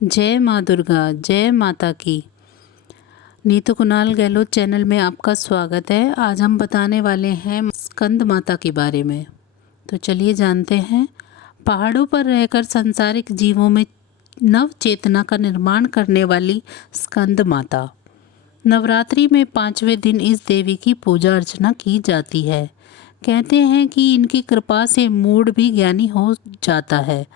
जय माँ दुर्गा, जय माता की। नीतू कुणाल गहलोत चैनल में आपका स्वागत है। आज हम बताने वाले हैं स्कंद माता के बारे में। तो चलिए जानते हैं। पहाड़ों पर रहकर सांसारिक जीवों में नव चेतना का निर्माण करने वाली स्कंद माता। नवरात्रि में 5वें दिन इस देवी की पूजा अर्चना की जाती है। कहते हैं कि इनकी कृपा से मूढ़ भी ज्ञानी हो जाता है।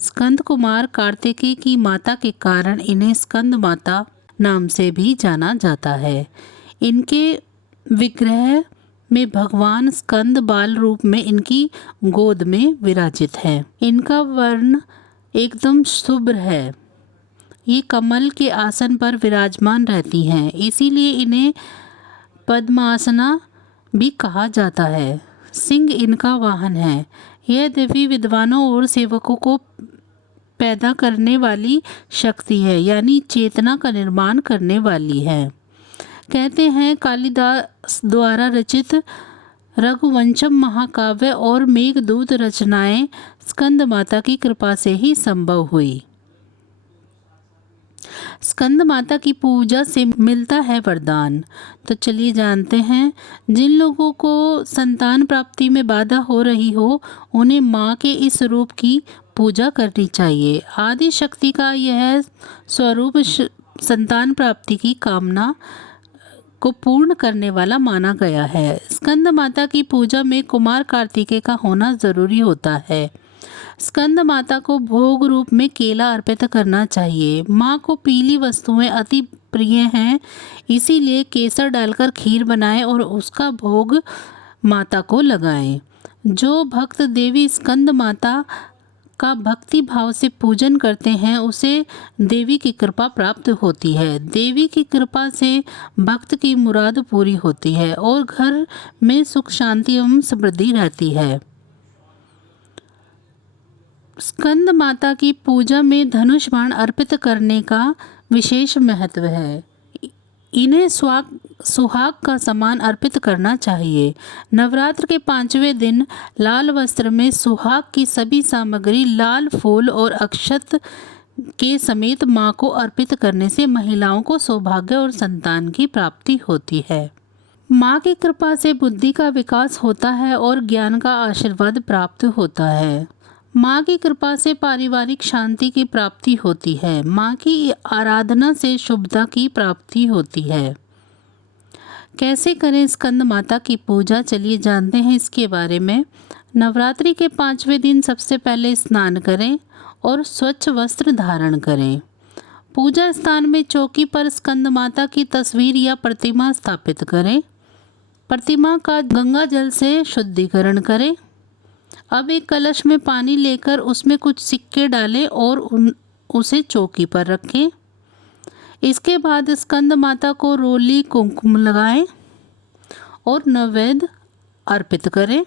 स्कंद कुमार कार्तिकेय की माता के कारण इन्हें स्कंद माता नाम से भी जाना जाता है। इनके विग्रह में भगवान स्कंद बाल रूप में इनकी गोद में विराजित है। इनका वर्ण एकदम शुभ्र है। ये कमल के आसन पर विराजमान रहती हैं, इसीलिए इन्हें पद्मासना भी कहा जाता है। सिंह इनका वाहन है। यह देवी विद्वानों और सेवकों को पैदा करने वाली शक्ति है, यानी चेतना का निर्माण करने वाली है। कहते हैं कालिदास द्वारा रचित रघुवंशम महाकाव्य और मेघदूत रचनाएं स्कंद माता की कृपा से ही संभव हुई। स्कंद माता की पूजा से मिलता है वरदान। तो चलिए जानते हैं। जिन लोगों को संतान प्राप्ति में बाधा हो रही हो, उन्हें माँ के इस रूप की पूजा करनी चाहिए। आदि शक्ति का यह स्वरूप संतान प्राप्ति की कामना को पूर्ण करने वाला माना गया है। स्कंद माता की पूजा में कुमार कार्तिकेय का होना जरूरी होता है। स्कंद माता को भोग रूप में केला अर्पित करना चाहिए। माँ को पीली वस्तुएं अति प्रिय हैं, इसीलिए केसर डालकर खीर बनाएं और उसका भोग माता को लगाएं। जो भक्त देवी स्कंद माता का भक्ति भाव से पूजन करते हैं, उसे देवी की कृपा प्राप्त होती है। देवी की कृपा से भक्त की मुराद पूरी होती है और घर में सुख शांति एवं समृद्धि रहती है। स्कंद माता की पूजा में धनुष बाण अर्पित करने का विशेष महत्व है। इन्हें सुहाग का सामान अर्पित करना चाहिए। नवरात्र के 5वें दिन लाल वस्त्र में सुहाग की सभी सामग्री, लाल फूल और अक्षत के समेत मां को अर्पित करने से महिलाओं को सौभाग्य और संतान की प्राप्ति होती है। मां की कृपा से बुद्धि का विकास होता है और ज्ञान का आशीर्वाद प्राप्त होता है। माँ की कृपा से पारिवारिक शांति की प्राप्ति होती है। माँ की आराधना से शुभता की प्राप्ति होती है। कैसे करें स्कंद माता की पूजा, चलिए जानते हैं इसके बारे में। नवरात्रि के 5वें दिन सबसे पहले स्नान करें और स्वच्छ वस्त्र धारण करें। पूजा स्थान में चौकी पर स्कंद माता की तस्वीर या प्रतिमा स्थापित करें। प्रतिमा का गंगा जल से शुद्धिकरण करें। अब एक कलश में पानी लेकर उसमें कुछ सिक्के डालें और उसे चौकी पर रखें। इसके बाद स्कंद माता को रोली कुंकुम लगाएं और नैवेद्य अर्पित करें।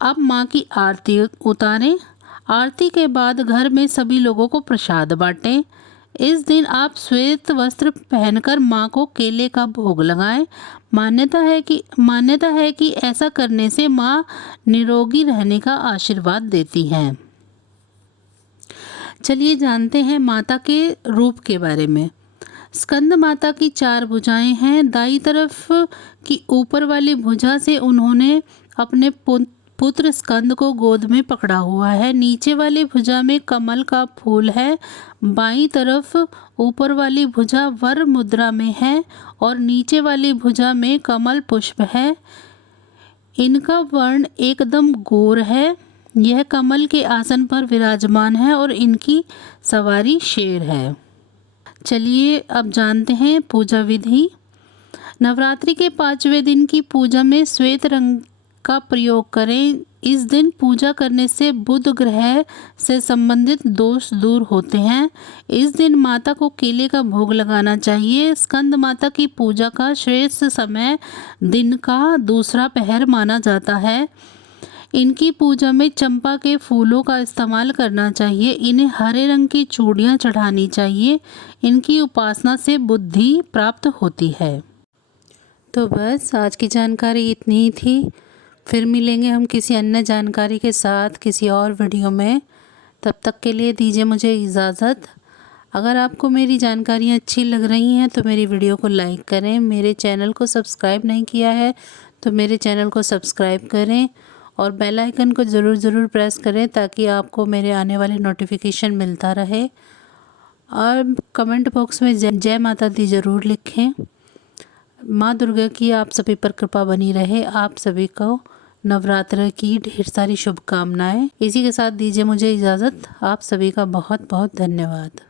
अब माँ की आरती उतारें। आरती के बाद घर में सभी लोगों को प्रसाद बांटें। इस दिन आप श्वेत वस्त्र पहनकर माँ को केले का भोग लगाएं। मान्यता है कि ऐसा करने से माँ निरोगी रहने का आशीर्वाद देती हैं। चलिए जानते हैं माता के रूप के बारे में। स्कंद माता की 4 भुजाएं हैं। दाईं तरफ की ऊपर वाली भुजा से उन्होंने अपने पुत्र स्कंद को गोद में पकड़ा हुआ है। नीचे वाली भुजा में कमल का फूल है। बाईं तरफ ऊपर वाली भुजा वर मुद्रा में है और नीचे वाली भुजा में कमल पुष्प है। इनका वर्ण एकदम गोर है। यह कमल के आसन पर विराजमान है और इनकी सवारी शेर है। चलिए अब जानते हैं पूजा विधि। नवरात्रि के 5वें दिन की पूजा में श्वेत रंग का प्रयोग करें। इस दिन पूजा करने से बुध ग्रह से संबंधित दोष दूर होते हैं। इस दिन माता को केले का भोग लगाना चाहिए। स्कंद माता की पूजा का श्रेष्ठ समय दिन का दूसरा पहर माना जाता है। इनकी पूजा में चंपा के फूलों का इस्तेमाल करना चाहिए। इन्हें हरे रंग की चूड़ियाँ चढ़ानी चाहिए। इनकी उपासना से बुद्धि प्राप्त होती है। तो बस आज की जानकारी इतनी ही थी। फिर मिलेंगे हम किसी अन्य जानकारी के साथ किसी और वीडियो में। तब तक के लिए दीजिए मुझे इजाज़त। अगर आपको मेरी जानकारियाँ अच्छी लग रही हैं तो मेरी वीडियो को लाइक करें। मेरे चैनल को सब्सक्राइब नहीं किया है तो मेरे चैनल को सब्सक्राइब करें और बेल आइकन को ज़रूर प्रेस करें ताकि आपको मेरे आने वाले नोटिफिकेशन मिलता रहे। और कमेंट बॉक्स में जय माता दी ज़रूर लिखें। माँ दुर्गा की आप सभी पर कृपा बनी रहे। आप सभी को नवरात्र की ढेर सारी शुभकामनाएं। इसी के साथ दीजिए मुझे इजाज़त। आप सभी का बहुत बहुत धन्यवाद।